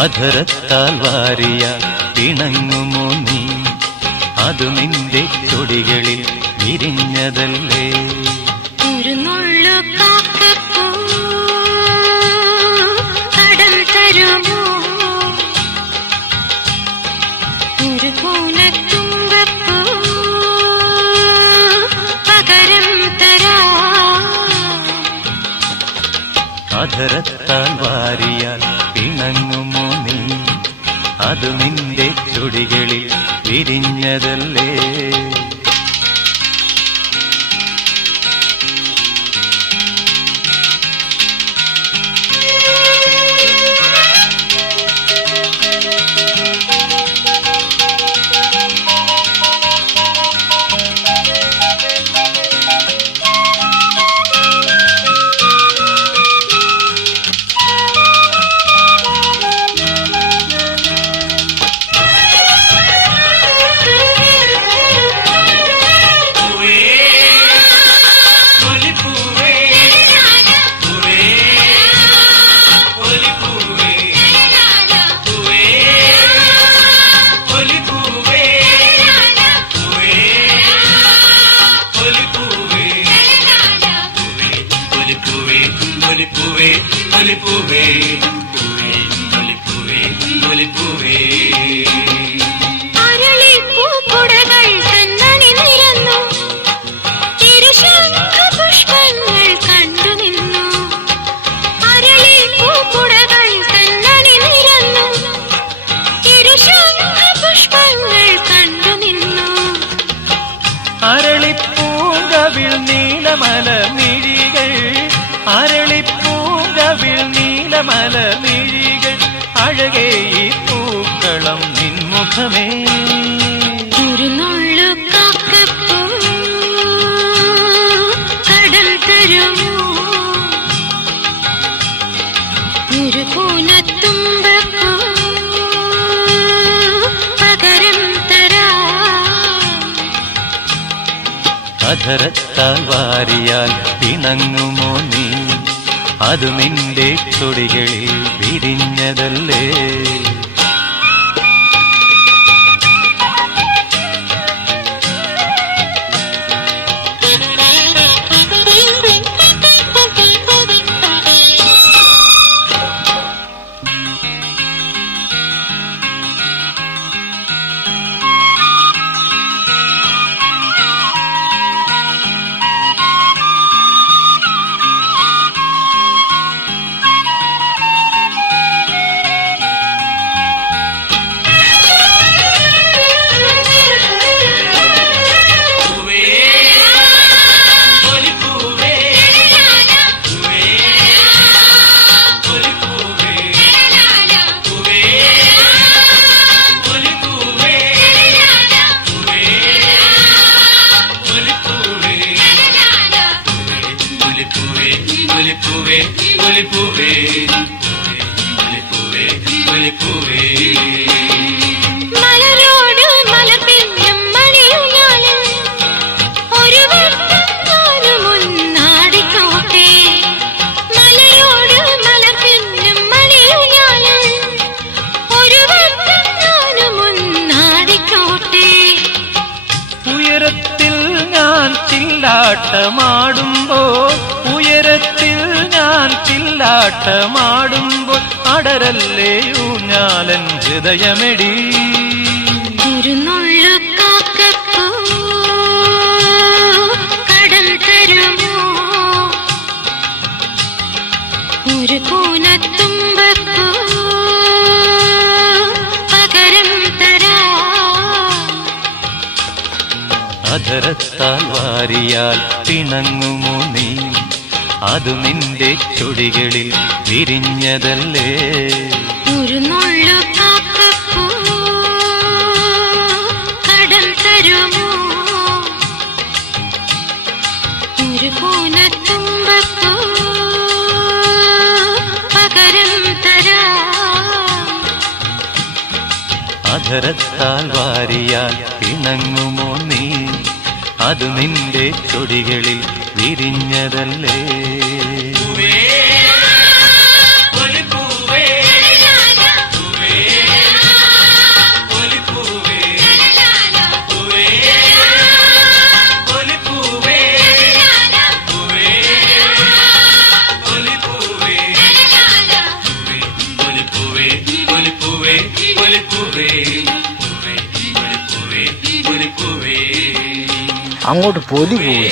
അധരത്താൽ വാരിയ പിണങ്ങുമോ നീ? അത് നിന്റെ ചൊടികളിൽ വിരിഞ്ഞതല്ലേ? ഒരു നുള്ളു കാക്കപ്പൂ അത് നിന്റെ ചുടികളിൽ വിരിഞ്ഞതല്ലേ? തിരുശംഖപുഷ്പങ്ങൾ കണ്ടു നിന്നു. അരളിപ്പൂങ്കവിൽ നീലമല മിഴികൾ അരളിപ്പൂങ്കവിൽ നീലമല മിഴികൾ അഴകേ ഈ പൂക്കളം നിൻമുഖമേ. ഒരു പകരം തരാ. അധരത്താൽ വാരിയാൽ പിണങ്ങുമോ നീ? അത് നിന്റെ ചൊടികളിൽ വിരിഞ്ഞതല്ലേ? Il voulait pourrer, il voulait pourrer, il voulait pourrer. ചില്ലാട്ടമാടുമ്പോൾ ഉയരത്തിൽ ഞാൻ ചില്ലാട്ടമാടുമ്പോൾ അടരല്ലേ ഊഞ്ഞാലൻ ഹൃദയമെടി. ഒരു വാരിയാൽ പിണങ്ങുമോ നീ? അത് നിന്റെ ചൊടികളിൽ വിരിഞ്ഞതല്ലേ? ഒരു നുള്ളു കാക്കപ്പൂ കടം തരുമോ? ഒരു കൂനത്തുമ്പപ്പൂ പകരം തരാ. അധരത്താൽ വാരിയാൽ പിണങ്ങുമോ നീ? അത് നിന്റെ ചൊടികളിൽ വിരിഞ്ഞതല്ലേ? അങ്ങോട്ട് പൊലി പോവേ